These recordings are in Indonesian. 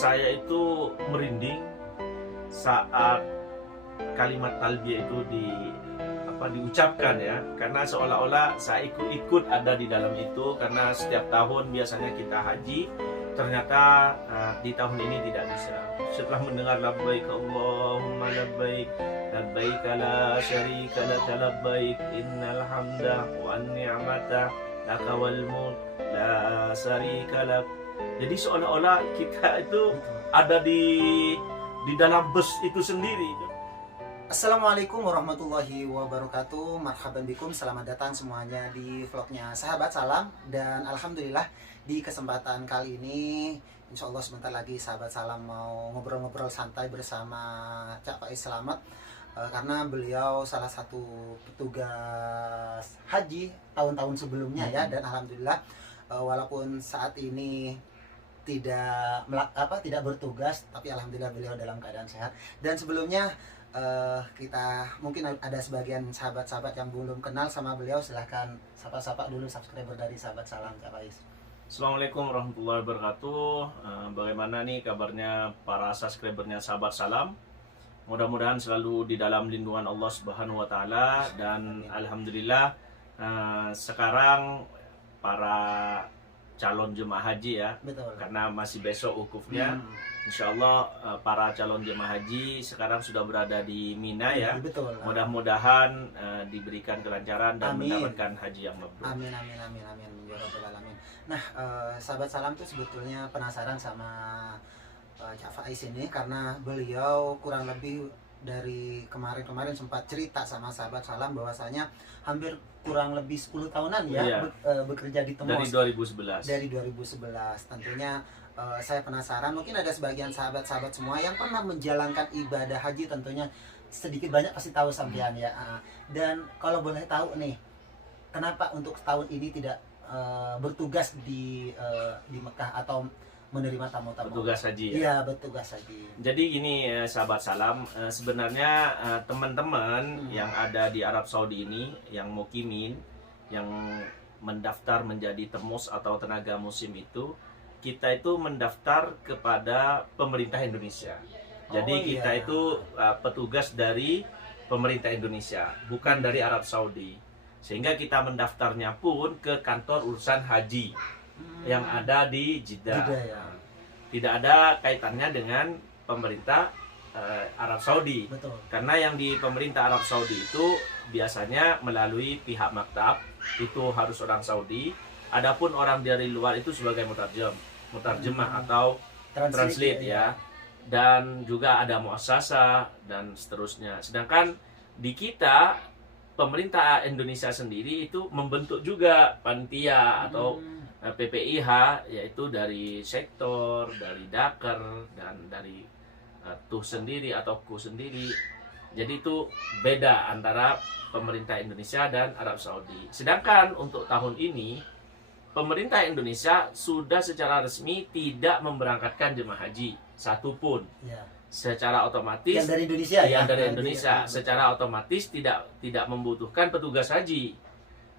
Saya itu merinding saat kalimat talbiyah itu diucapkan ya, karena seolah-olah saya ikut ada di dalam itu, karena setiap tahun biasanya kita haji, ternyata di tahun ini tidak bisa. Setelah mendengar labbaik Allahumma labbaik labbaik la syarika lak labbaik innal hamda wan ni'mata laka wal mulk la syarika lak. Jadi seolah-olah kita itu ada di dalam bus itu sendiri. Assalamualaikum warahmatullahi wabarakatuh. Marhaban bikum, selamat datang semuanya di vlognya Sahabat Salam. Dan alhamdulillah di kesempatan kali ini insya Allah sebentar lagi Sahabat Salam mau ngobrol-ngobrol santai bersama Cak Faiz Selamat, karena beliau salah satu petugas haji tahun-tahun sebelumnya ya. Dan alhamdulillah walaupun saat ini tidak bertugas, tapi alhamdulillah beliau dalam keadaan sehat. Dan sebelumnya kita mungkin ada sebagian sahabat-sahabat yang belum kenal sama beliau, silahkan sapa-sapa dulu subscriber dari Sahabat Salam, Kak Faiz. Assalamualaikum warahmatullahi wabarakatuh. Bagaimana nih kabarnya para subscribernya Sahabat Salam? Mudah-mudahan selalu di dalam lindungan Allah Subhanahu wa taala. Dan alhamdulillah sekarang para calon jemaah haji ya. Betul. Karena masih besok wukufnya. Insya Allah para calon jemaah haji sekarang sudah berada di Mina ya. Betul. Mudah-mudahan diberikan kelancaran dan Amin. mendapatkan haji yang mabrur. Amin amin amin amin ya rabbal alamin. Nah, Sahabat Salam tuh sebetulnya penasaran sama Cak Faiz ini, karena beliau kurang lebih dari kemarin sempat cerita sama Sahabat Salam bahwasanya hampir kurang lebih 10 tahunan ya, Iya. bekerja di Temos. Dari 2011. Dari 2011. Tentunya saya penasaran, mungkin ada sebagian sahabat-sahabat semua yang pernah menjalankan ibadah haji, tentunya sedikit banyak pasti tahu sampean ya. Dan kalau boleh tahu nih, kenapa untuk tahun ini tidak bertugas di Mekah atau menerima tamu-tamu? Petugas haji ya. Iya, bertugas haji. Jadi gini Sahabat Salam, sebenarnya teman-teman yang ada di Arab Saudi ini, yang mukimin, yang mendaftar menjadi TEMUS atau tenaga musim itu, kita itu mendaftar kepada pemerintah Indonesia. Jadi kita itu petugas dari pemerintah Indonesia, bukan dari Arab Saudi. Sehingga kita mendaftarnya pun ke kantor urusan haji yang ada di Jeddah. Ya. Tidak ada kaitannya dengan pemerintah Arab Saudi. Betul. Karena yang di pemerintah Arab Saudi itu biasanya melalui pihak maktab, itu harus orang Saudi. Adapun orang dari luar itu sebagai mutarjemah atau translate ya. Dan juga ada muassasah dan seterusnya. Sedangkan di kita pemerintah Indonesia sendiri itu membentuk juga panitia atau PPIH, yaitu dari sektor, dari Dakar, dan dari TUH sendiri atau KU sendiri. Jadi itu beda antara pemerintah Indonesia dan Arab Saudi. Sedangkan untuk tahun ini pemerintah Indonesia sudah secara resmi tidak memberangkatkan jemaah haji satupun. Ya. Secara otomatis Yang dari Indonesia ya. yang dari Indonesia secara otomatis tidak membutuhkan petugas haji.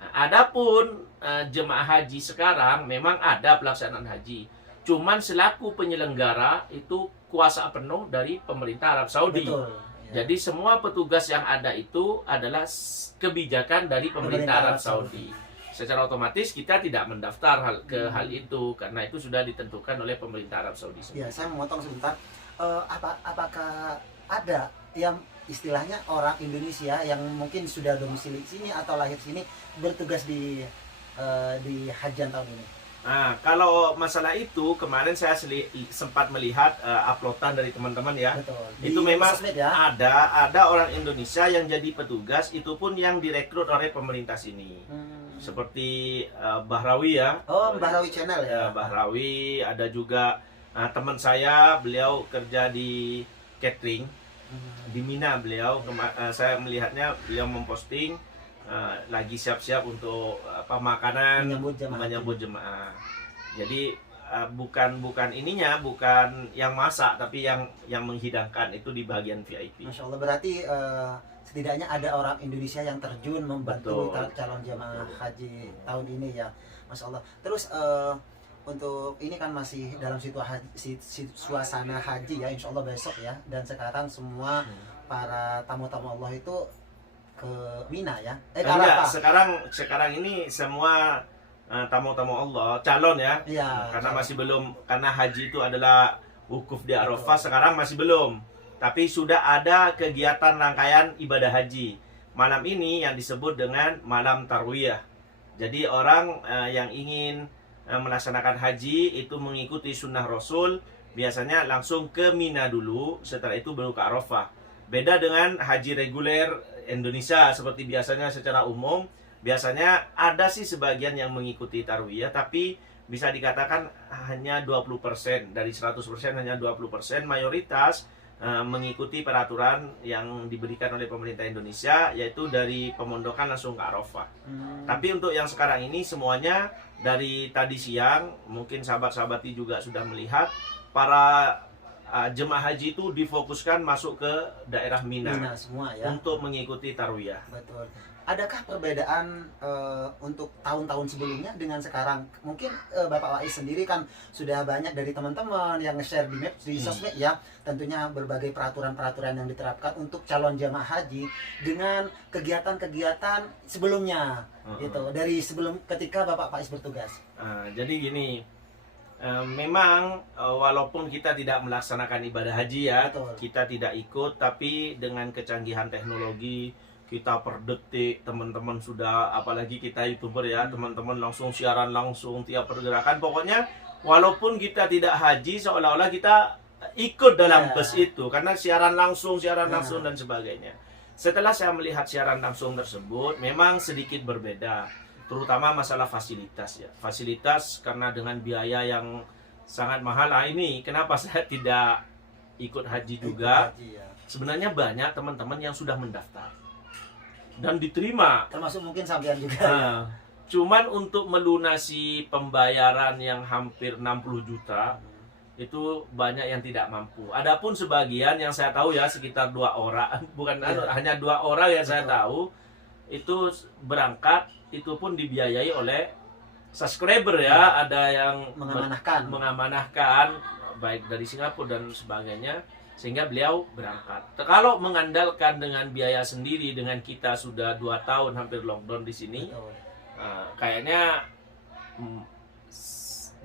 Nah, adapun jemaah haji sekarang memang ada pelaksanaan haji. Cuman selaku penyelenggara itu kuasa penuh dari pemerintah Arab Saudi. Betul. Ya. Jadi semua petugas yang ada itu adalah kebijakan dari pemerintah Arab Saudi. Secara otomatis kita tidak mendaftar hal itu karena itu sudah ditentukan oleh pemerintah Arab Saudi. Ya, saya mau motong sebentar. Apakah ada yang istilahnya orang Indonesia yang mungkin sudah domisili sini atau lahir sini bertugas di hajian tahun ini? Nah, kalau masalah itu kemarin saya sempat melihat uploadan dari teman-teman ya. Betul. Itu memang sosmed ya? ada orang Indonesia yang jadi petugas, itu pun yang direkrut oleh pemerintah sini. Seperti Bahrawi ya. Oh, Bahrawi Channel ya. Bahrawi, ada juga teman saya, beliau kerja di catering di Mina. Beliau saya melihatnya beliau memposting lagi siap-siap untuk makanan menyambut jemaah. Jadi bukan ininya, bukan yang masak, tapi yang menghidangkan itu di bagian VIP. Masya Allah, berarti setidaknya ada orang Indonesia yang terjun membantu Betul. calon jemaah haji tahun ini ya. Masya Allah. Terus untuk ini kan masih dalam suasana haji ya, insya Allah besok ya. Dan sekarang semua para tamu-tamu Allah itu ke Mina ya, ke Enggak, Arafah. sekarang ini semua tamu-tamu Allah calon ya. Iya, Karena calon. masih belum, karena haji itu adalah wukuf di Arafah, sekarang masih belum. Tapi sudah ada kegiatan rangkaian ibadah haji. Malam ini yang disebut dengan malam tarwiyah. Jadi orang yang ingin melaksanakan haji itu mengikuti sunnah Rasul, biasanya langsung ke Mina dulu, setelah itu baru ke Arafah. Beda dengan haji reguler Indonesia seperti biasanya secara umum, biasanya ada sih sebagian yang mengikuti tarwiyah, tapi bisa dikatakan hanya 20%, dari 100% hanya 20%, mayoritas mengikuti peraturan yang diberikan oleh pemerintah Indonesia, yaitu dari pemondokan langsung ke Arafah. Tapi untuk yang sekarang ini semuanya dari tadi siang, mungkin sahabat-sahabati juga sudah melihat, para jemaah haji itu difokuskan masuk ke daerah Mina Semua ya, untuk mengikuti tarwiyah. betul. Adakah perbedaan untuk tahun-tahun sebelumnya dengan sekarang? Mungkin Bapak Wais sendiri kan sudah banyak dari teman-teman yang nge-share di map di sosmed ya, tentunya berbagai peraturan-peraturan yang diterapkan untuk calon jamaah haji dengan kegiatan-kegiatan sebelumnya gitu, dari sebelum ketika Bapak Wais bertugas. Jadi gini, memang walaupun kita tidak melaksanakan ibadah haji ya, Betul. kita tidak ikut, tapi dengan kecanggihan teknologi, kita per detik, teman-teman sudah, apalagi kita YouTuber ya, teman-teman langsung siaran langsung tiap pergerakan. Pokoknya walaupun kita tidak haji, seolah-olah kita ikut dalam bus itu, karena siaran langsung dan sebagainya. Setelah saya melihat siaran langsung tersebut, memang sedikit berbeda, terutama masalah fasilitas ya. Fasilitas karena dengan biaya yang sangat mahal. Nah ini kenapa saya tidak ikut haji juga. Haji, ya. Sebenarnya banyak teman-teman yang sudah mendaftar dan diterima, Termasuk mungkin sampean juga. nah, cuman untuk melunasi pembayaran yang hampir 60 juta itu banyak yang tidak mampu. Adapun sebagian yang saya tahu ya, sekitar 2 orang, bukan hanya 2 orang yang saya tahu itu berangkat, itu pun dibiayai oleh subscriber ya. Ada yang mengamanahkan baik dari Singapura dan sebagainya, sehingga beliau berangkat. Kalau mengandalkan dengan biaya sendiri, dengan kita sudah 2 tahun hampir lockdown di sini, kayaknya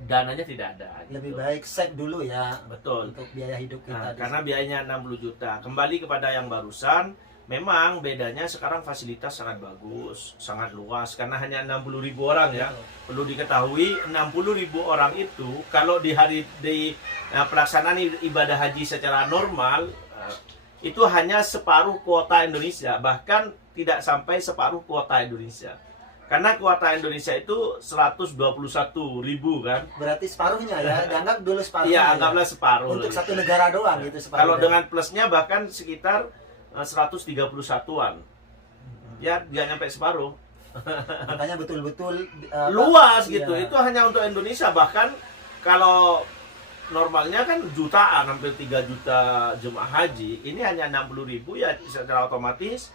dananya tidak ada. Lebih baik save dulu ya. Betul. Untuk biaya hidup kita. Karena biayanya 60 juta. Kembali kepada yang barusan, memang bedanya sekarang fasilitas sangat bagus, sangat luas, karena hanya 60.000 orang ya. Perlu diketahui 60.000 orang itu kalau di hari pelaksanaan ibadah haji secara normal itu hanya separuh kuota Indonesia, bahkan tidak sampai separuh kuota Indonesia. Karena kuota Indonesia itu 121.000 kan. Berarti separuhnya ya, dianggap dulu separuhnya. Iya, anggaplah separuh. Untuk satu negara doang gitu separuh. Kalau dengan plusnya bahkan sekitar 131-an. Ya, dia nyampe separuh. Makanya betul-betul luas gitu. Itu hanya untuk Indonesia. Bahkan kalau normalnya kan jutaan, hampir 3 juta jemaah haji, ini hanya 60.000 ya, secara otomatis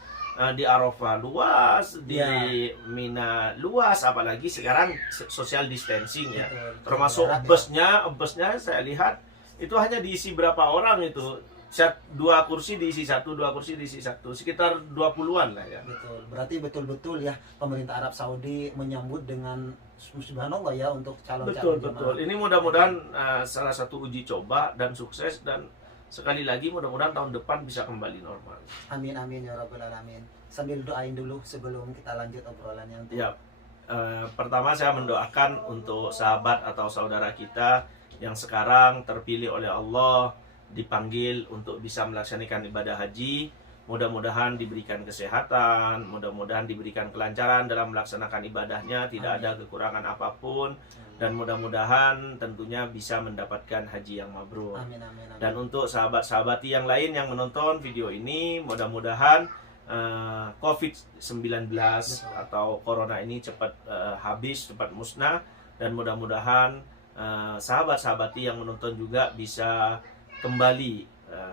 di Arafah luas, di Mina luas, apalagi sekarang social distancing ya. Termasuk busnya saya lihat itu hanya diisi berapa orang itu. 2 kursi diisi 1, 2 kursi diisi 1, sekitar 20-an lah ya. Betul. Berarti betul-betul ya pemerintah Arab Saudi menyambut dengan subhanallah ya untuk calon-calon jemaah. Betul. Ini mudah-mudahan salah satu uji coba dan sukses, dan sekali lagi mudah-mudahan tahun depan bisa kembali normal. Amin amin ya rabbal alamin. Sambil doain dulu sebelum kita lanjut obrolannya. Ya. Pertama saya mendoakan untuk sahabat atau saudara kita yang sekarang terpilih oleh Allah, dipanggil untuk bisa melaksanakan ibadah haji. Mudah-mudahan diberikan kesehatan, mudah-mudahan diberikan kelancaran dalam melaksanakan ibadahnya, tidak ada kekurangan apapun, dan mudah-mudahan tentunya bisa mendapatkan haji yang mabrur. Amin, amin, amin. Dan untuk sahabat-sahabati yang lain yang menonton video ini, mudah-mudahan COVID-19 atau Corona ini cepat habis, cepat musnah, dan mudah-mudahan sahabat-sahabati yang menonton juga bisa kembali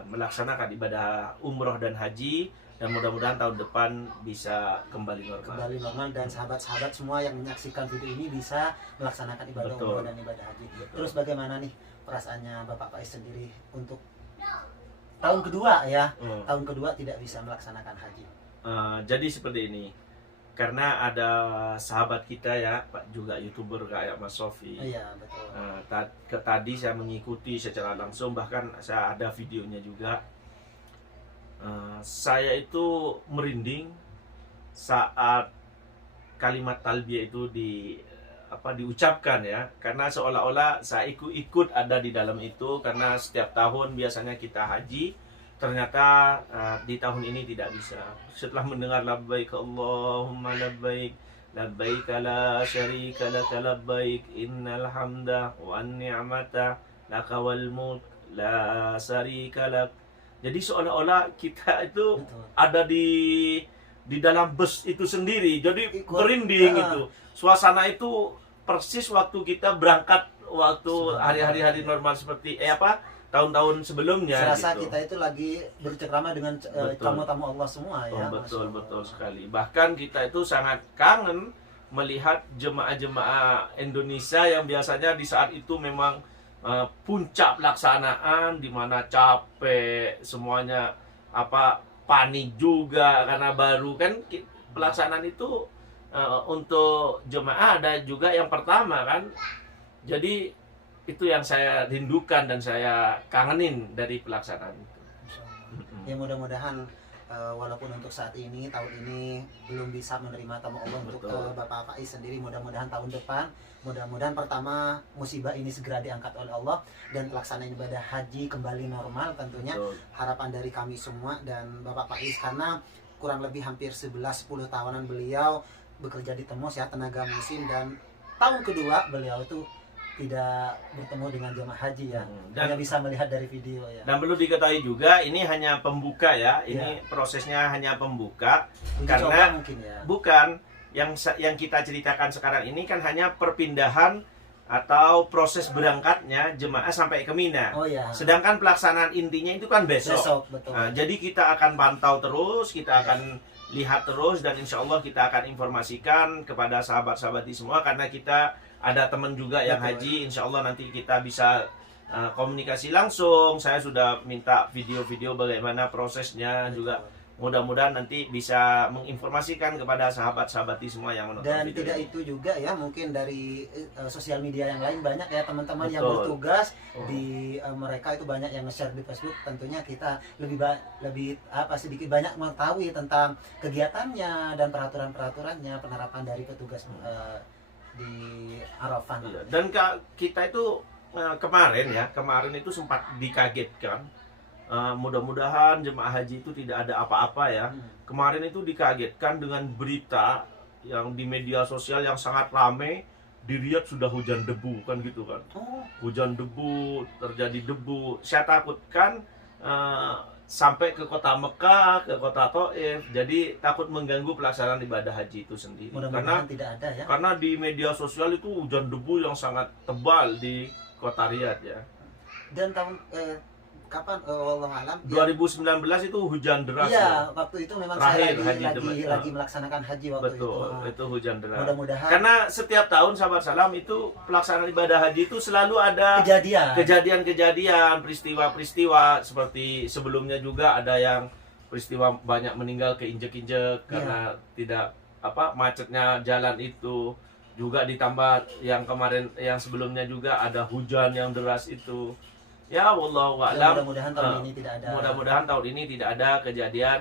melaksanakan ibadah umroh dan haji, dan mudah-mudahan tahun depan bisa kembali normal. Dan sahabat-sahabat semua yang menyaksikan video ini bisa melaksanakan ibadah Betul. umroh dan ibadah haji. Betul. Terus bagaimana nih perasaannya Bapak Faiz sendiri untuk tahun kedua ya? Tahun kedua tidak bisa melaksanakan haji. Jadi seperti ini, karena ada sahabat kita ya, Pak, juga YouTuber kayak Mas Sofi. Iya, betul. Tadi saya mengikuti secara langsung, bahkan saya ada videonya juga. Saya itu merinding saat kalimat talbiyah itu diucapkan ya, karena seolah-olah saya ikut ada di dalam itu, karena setiap tahun biasanya kita haji, ternyata di tahun ini tidak bisa. Setelah mendengar labbaik Allahumma labbaik labbaik la syarika laka labbaik innal hamda wan ni'mata laka wal mulk la syarika lak. Jadi seolah-olah kita itu Betul. ada di dalam bus itu sendiri. Jadi Ikut. merinding itu. Suasana itu persis waktu kita berangkat waktu hari-hari normal seperti tahun-tahun sebelumnya. Serasa gitu. kita itu lagi bercengkrama dengan Betul. tamu-tamu Allah semua ya. Betul Masya betul Allah. sekali. Bahkan kita itu sangat kangen melihat jemaah-jemaah Indonesia yang biasanya di saat itu memang puncak pelaksanaan, di mana capek semuanya, panik juga karena baru kan pelaksanaan itu untuk jemaah ada juga yang pertama kan. Jadi itu yang saya rindukan dan saya kangenin dari pelaksanaan itu. Masya Allah. Ya mudah-mudahan walaupun untuk saat ini tahun ini belum bisa menerima tamu Allah untuk Betul. Bapak Faiz sendiri, mudah-mudahan tahun depan, mudah-mudahan pertama musibah ini segera diangkat oleh Allah dan pelaksanaan ibadah haji kembali normal tentunya. Betul. Harapan dari kami semua dan Bapak Faiz, karena kurang lebih hampir 11-10 tahunan beliau bekerja di Temus ya, tenaga mesin, dan tahun kedua beliau itu tidak bertemu dengan jemaah haji ya, hanya bisa melihat dari video ya. Dan perlu diketahui juga ini hanya pembuka ya, ini Ya. prosesnya hanya pembuka, Uji karena coba mungkin ya. bukan yang kita ceritakan sekarang ini kan hanya perpindahan atau proses berangkatnya jemaah sampai ke Mina. Oh ya. Sedangkan pelaksanaan intinya itu kan besok. Besok betul. Nah, jadi kita akan pantau terus, kita akan lihat terus, dan insya Allah kita akan informasikan kepada sahabat-sahabat di semua, karena kita ada teman juga yang Betul. haji. Insya Allah nanti kita bisa komunikasi langsung. Saya sudah minta video-video bagaimana prosesnya juga. Mudah-mudahan nanti bisa menginformasikan kepada sahabat-sahabat di semua yang menonton Dan video tidak ini. itu juga ya, mungkin dari sosial media yang lain banyak ya teman-teman yang Betul. bertugas di mereka itu banyak yang nge-share di Facebook. Tentunya kita lebih sedikit banyak mengetahui tentang kegiatannya dan peraturan-peraturannya, penerapan dari petugas di Arafah. Iya. Dan kita itu kemarin itu sempat dikagetkan. Mudah-mudahan jemaah haji itu tidak ada apa-apa ya. Kemarin itu dikagetkan dengan berita yang di media sosial yang sangat ramai, di Riyadh sudah hujan debu kan gitu kan. Oh, Hujan debu, terjadi debu. Saya takutkan sampai ke kota Mekah, ke kota Taif, jadi takut mengganggu pelaksanaan ibadah haji itu sendiri. mudah-mudahan tidak ada ya. Karena di media sosial itu hujan debu yang sangat tebal di kota Riyadh ya. Dan tahun kapan wallahu alam 2019 itu hujan deras. iya, ya. waktu itu memang Terakhir saya haji lagi melaksanakan haji waktu Betul, itu. itu hujan deras. Mudah-mudahan Karena setiap tahun sahabat salam itu pelaksanaan ibadah haji itu selalu ada kejadian. kejadian-kejadian, peristiwa-peristiwa, seperti sebelumnya juga ada yang peristiwa banyak meninggal keinjek-injek karena tidak macetnya jalan itu. Juga ditambah yang kemarin, yang sebelumnya juga ada hujan yang deras itu. Ya wallahu Ya, a'lam. mudah-mudahan tahun ini tidak ada. Mudah-mudahan tahun ini tidak ada kejadian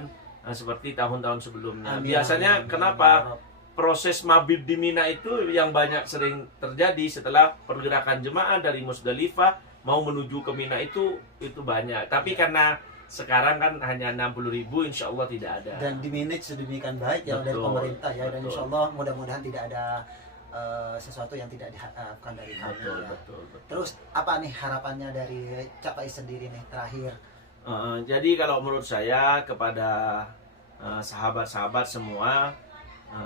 seperti tahun-tahun sebelumnya. Amin, Biasanya amin, kenapa amin, ya Rabb. proses mabit di Mina itu yang banyak sering terjadi setelah pergerakan jemaah dari Musdalifah mau menuju ke Mina itu banyak. Tapi karena sekarang kan hanya 60.000, insya Allah tidak ada. Dan di manage sedemikian baik ya dari Betul, pemerintah ya, dan betul. insya Allah mudah-mudahan tidak ada sesuatu yang tidak diharapkan dari kami Betul, ya. betul. Terus apa nih harapannya dari Cak Faiz sendiri nih terakhir? Jadi kalau menurut saya kepada sahabat-sahabat semua,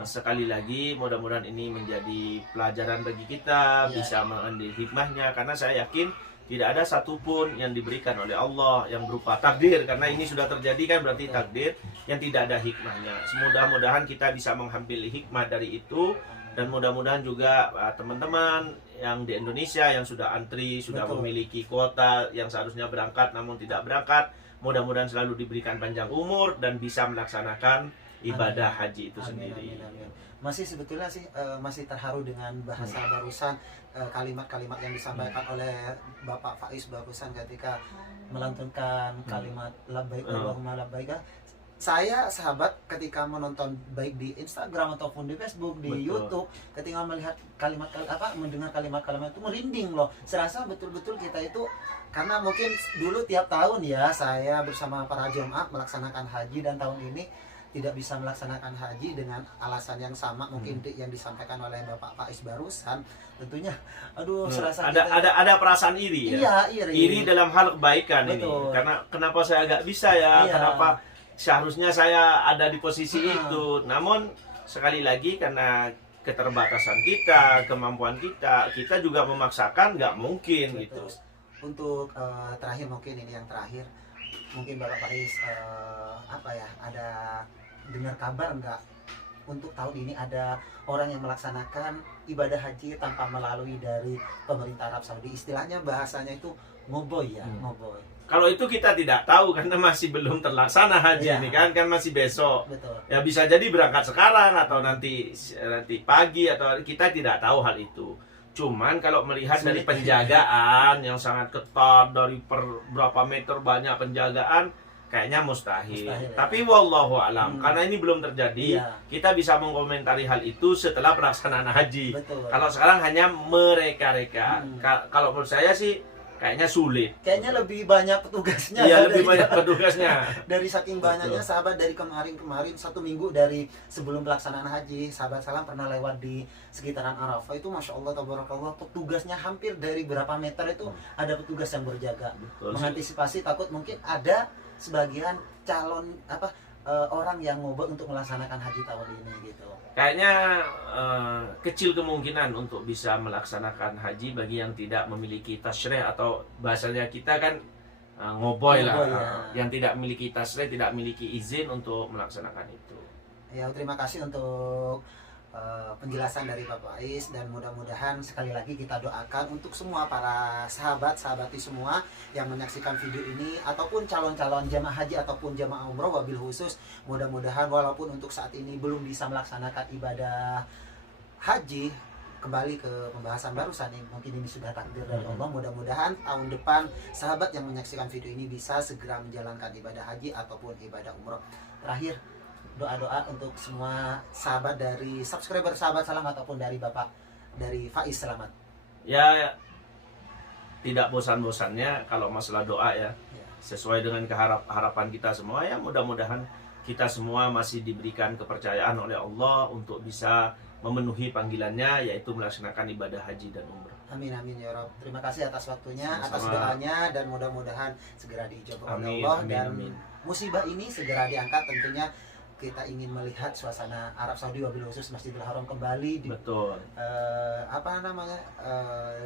sekali lagi mudah-mudahan ini menjadi pelajaran bagi kita, Ya. bisa mengambil hikmahnya, karena saya yakin tidak ada satupun yang diberikan oleh Allah yang berupa takdir, karena ini sudah terjadi kan berarti takdir yang tidak ada hikmahnya. Mudah-mudahan kita bisa mengambil hikmah dari itu, dan mudah-mudahan juga teman-teman yang di Indonesia yang sudah antri, sudah memiliki kuota yang seharusnya berangkat namun tidak berangkat, mudah-mudahan selalu diberikan panjang umur dan bisa melaksanakan ibadah haji itu sendiri. Amin. Masih sebetulnya sih masih terharu dengan bahasa barusan, kalimat-kalimat yang disampaikan oleh Bapak Faiz barusan ketika melantunkan kalimat labbaik Allahumma labbaik. Saya sahabat ketika menonton baik di Instagram ataupun di Facebook, di YouTube, ketika melihat mendengar kalimat-kalimat itu merinding loh. Serasa betul-betul kita itu, karena mungkin dulu tiap tahun ya saya bersama para jemaah melaksanakan haji, dan tahun ini tidak bisa melaksanakan haji dengan alasan yang sama mungkin yang disampaikan oleh Bapak Faiz barusan. Tentunya serasa ada perasaan iri ya. Iya, iri dalam hal kebaikan. Betul. Ini karena kenapa saya agak bisa ya, kenapa seharusnya saya ada di posisi itu. Namun sekali lagi karena keterbatasan kita, kemampuan kita juga memaksakan, nggak mungkin. Betul. Gitu. Untuk terakhir, mungkin ini yang terakhir, mungkin Bapak Faiz ada dengar kabar nggak untuk tahun ini ada orang yang melaksanakan ibadah haji tanpa melalui dari pemerintah Arab Saudi, istilahnya bahasanya itu ngoboy ya, ngoboy. Kalau itu kita tidak tahu karena masih belum terlaksana haji ini kan masih besok. Betul. Ya bisa jadi berangkat sekarang atau nanti pagi, atau kita tidak tahu hal itu. Cuman kalau melihat dari penjagaan yang sangat ketat, dari berapa meter banyak penjagaan, kayaknya mustahil. Tapi wallahu alam, karena ini belum terjadi, kita bisa mengomentari hal itu setelah pelaksanaan haji. Betul. Kalau sekarang hanya mereka-reka. Kalau menurut saya sih kayaknya sulit. Kayaknya lebih banyak petugasnya. Iya, lebih banyak petugasnya. Dari saking banyaknya, sahabat, dari kemarin 1 minggu dari sebelum pelaksanaan haji, sahabat salam pernah lewat di sekitaran Arafah itu, masya Allah tabarakallah, petugasnya hampir dari berapa meter itu ada petugas yang berjaga. Betul. Mengantisipasi takut mungkin ada sebagian calon orang yang ngobrol untuk melaksanakan haji tahun ini gitu. Kayaknya kecil kemungkinan untuk bisa melaksanakan haji bagi yang tidak memiliki tasyrih, atau bahasanya kita kan ngoboy lah, yang tidak memiliki tasyrih, tidak memiliki izin untuk melaksanakan itu. Ya, terima kasih untuk penjelasan dari Bapak Faiz, dan mudah-mudahan sekali lagi kita doakan untuk semua para sahabat-sahabati semua yang menyaksikan video ini, ataupun calon-calon jamaah haji ataupun jamaah umroh wabil khusus, mudah-mudahan walaupun untuk saat ini belum bisa melaksanakan ibadah haji, kembali ke pembahasan barusan ini, mungkin ini sudah takdir dari Allah, mudah-mudahan tahun depan sahabat yang menyaksikan video ini bisa segera menjalankan ibadah haji ataupun ibadah umroh. Terakhir, doa-doa untuk semua sahabat, dari subscriber sahabat salam ataupun dari Bapak dari Faiz Selamat. Ya, tidak bosan-bosannya kalau masalah doa ya. Sesuai dengan harapan kita semua ya, mudah-mudahan kita semua masih diberikan kepercayaan oleh Allah untuk bisa memenuhi panggilannya, yaitu melaksanakan ibadah haji dan umrah. Amin amin ya Rabb. Terima kasih atas waktunya, atas doanya, dan mudah-mudahan segera dijawab oleh Allah, dan musibah ini segera diangkat. Tentunya kita ingin melihat suasana Arab Saudi wabil khusus Masjidil Haram kembali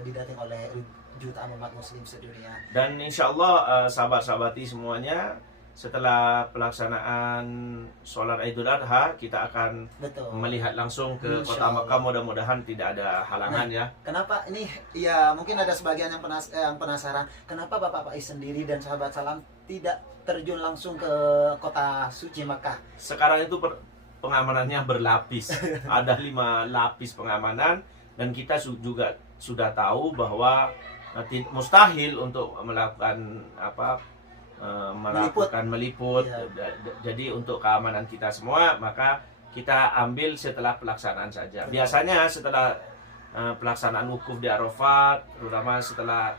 didatangi oleh jutaan umat muslim sedunia. Dan insya Allah sahabat-sahabati semuanya, setelah pelaksanaan sholat Idul Adha, kita akan melihat langsung ke kota Makkah. Mudah-mudahan tidak ada halangan ya. Kenapa ini? Ya mungkin ada sebagian yang penasaran, kenapa Bapak Faiz sendiri dan sahabat salam tidak terjun langsung ke kota suci Makkah? Sekarang itu pengamanannya berlapis. Ada 5 lapis pengamanan, dan kita juga sudah tahu bahwa mustahil untuk melakukan meliput. Jadi untuk keamanan kita semua, maka kita ambil setelah pelaksanaan saja. Biasanya setelah pelaksanaan wukuf di Arafat, terutama setelah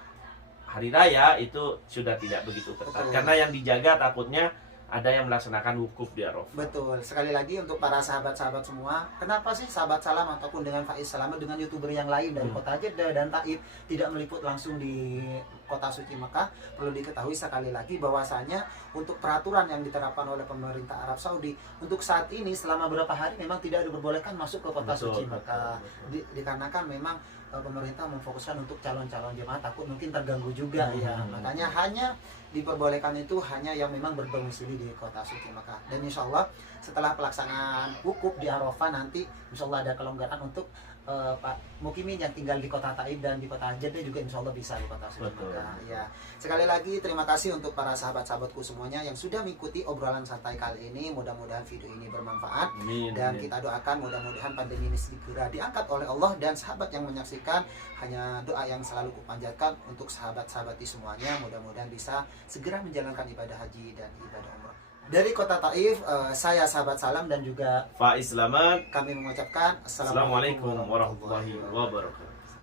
hari raya, itu sudah tidak begitu ketat. Karena yang dijaga takutnya ada yang melaksanakan wukuf di Arafah. Betul. Sekali lagi untuk para sahabat-sahabat semua, kenapa sih sahabat salam ataupun dengan Faiz Selamat dengan YouTuber yang lain dari kota Jeddah dan Taif tidak meliput langsung di kota suci Mekah? Perlu diketahui sekali lagi bahwasanya untuk peraturan yang diterapkan oleh pemerintah Arab Saudi untuk saat ini selama beberapa hari memang tidak diperbolehkan masuk ke kota suci Mekah. Dikarenakan memang pemerintah memfokuskan untuk calon-calon jemaah, takut mungkin terganggu juga ya. Makanya hanya diperbolehkan itu hanya yang memang berdomisili di kota suci Makkah. Dan insya Allah setelah pelaksanaan wukuf di Arafah nanti insya Allah ada kelonggaran untuk Pak Mukimin yang tinggal di kota Taif dan di kota Jeddah juga insya Allah bisa di kota suci Makkah ya. Sekali lagi terima kasih untuk para sahabat-sahabatku semuanya yang sudah mengikuti obrolan santai kali ini. Mudah-mudahan video ini bermanfaat. Amin, Dan amin. kita doakan mudah-mudahan pandemi ini segera diangkat oleh Allah. Dan sahabat yang menyaksikan, hanya doa yang selalu kupanjatkan untuk sahabat-sahabati semuanya, mudah-mudahan bisa segera menjalankan ibadah haji dan ibadah umrah. Dari kota Taif, saya sahabat Salam dan juga Faiz Selamat. kami mengucapkan Assalamualaikum warahmatullahi wabarakatuh.